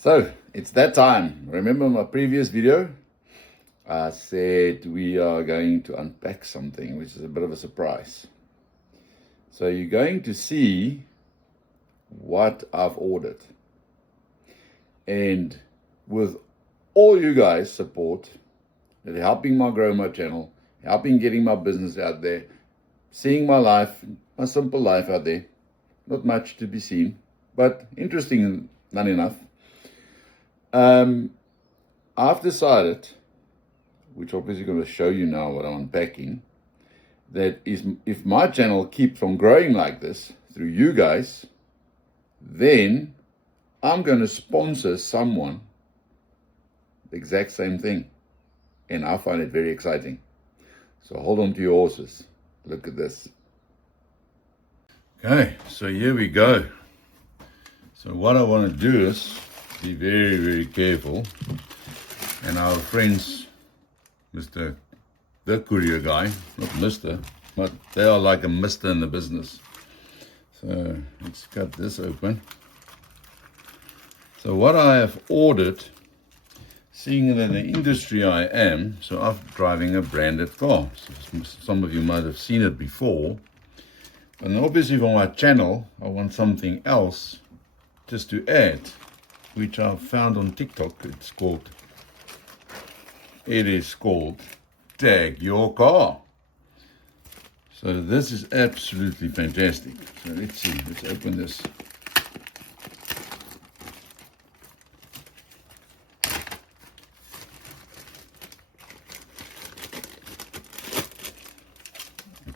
So it's that time. Remember my previous video? I said we are going to unpack something, which is a bit of a surprise. So you're going to see what I've ordered. And with all you guys' support, and helping me grow my channel, helping getting my business out there, seeing my life, my simple life out there, not much to be seen, but interesting none enough. I've decided, which obviously going to show you now what I'm unpacking, that is, if my channel keeps on growing like this through you guys, then I'm going to sponsor someone the exact same thing. And I find it very exciting. So hold on to your horses. Look at this. Okay, so here we go. So what I want to do is be very, very careful. And our friends, the courier guy, not Mr., but they are like a Mr. in the business. So let's cut this open. So what I have ordered, seeing that in the industry I am, so I'm driving a branded car. So some of you might have seen it before. And obviously for my channel, I want something else just to add, which I've found on TikTok. It is called Tag Your Car. So this is absolutely fantastic. So let's see, let's open this.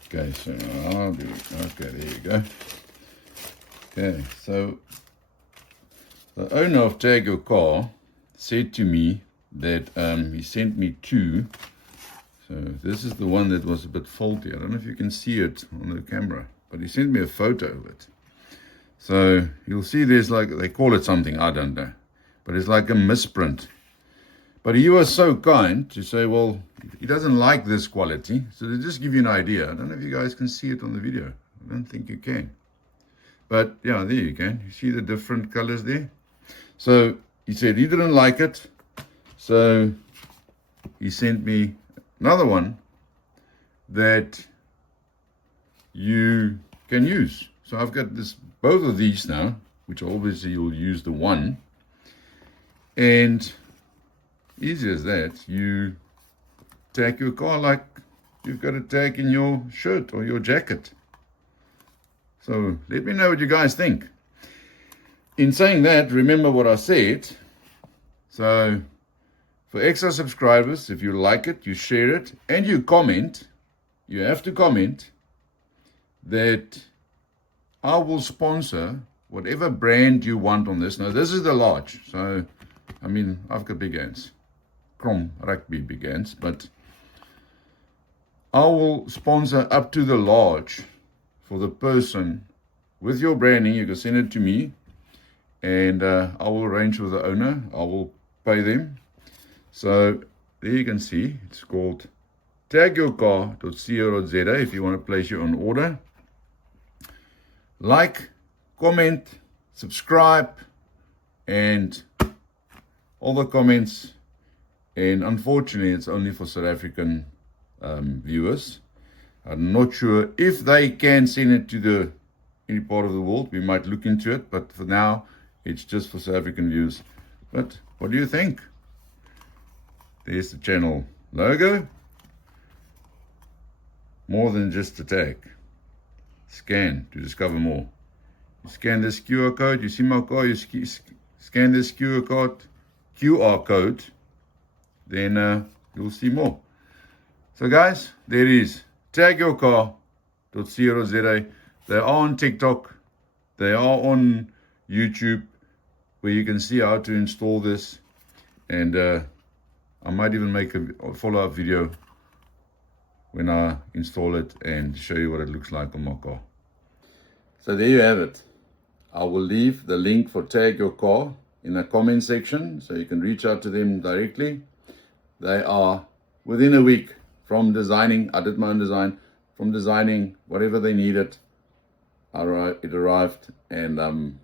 Okay, so okay, there you go. Okay, so the owner of Tag Your Car said to me that he sent me two. So this is the one that was a bit faulty. I don't know if you can see it on the camera, but he sent me a photo of it. So you'll see there's like, they call it something, I don't know, but it's like a misprint. But he was so kind to say, well, he doesn't like this quality. So to just give you an idea, I don't know if you guys can see it on the video. I don't think you can. But yeah, there you can. You see the different colors there? So he said he didn't like it. So he sent me another one that you can use. So I've got both of these now, which obviously you'll use the one. And easy as that, you tag your car like you've got a tag in your shirt or your jacket. So let me know what you guys think. In saying that, remember what I said. So for extra subscribers, if you like it, you share it, and you comment, you have to comment that I will sponsor whatever brand you want on this. Now, this is the large. So, I mean, I've got big hands. Crom rugby big hands, but I will sponsor up to the large for the person with your branding. You can send it to me, and I will arrange with the owner. I will pay them. So there you can see, it's called tagyourcar.co.za if you want to place your own order. Like, comment, subscribe, and all the comments. And unfortunately, it's only for South African viewers. I'm not sure if they can send it to any part of the world. We might look into it, but for now, it's just for South African viewers. But what do you think? There's the channel logo. More than just a tag. Scan to discover more. You scan this QR code. You see my car. You scan this QR code. Then you'll see more. So guys, there it is. Tagyourcar.co.za. They are on TikTok. They are on YouTube, where you can see how to install this. And I might even make a follow-up video when I install it and show you what it looks like on my car. So there you have it. I will leave the link for Tag Your Car in the comment section, so you can reach out to them directly. They are within a week from designing. I did my own design. From designing whatever they needed, it arrived, and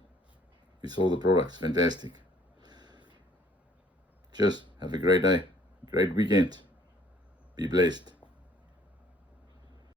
we saw the products. Fantastic. Cheers. Have a great day. Great weekend. Be blessed.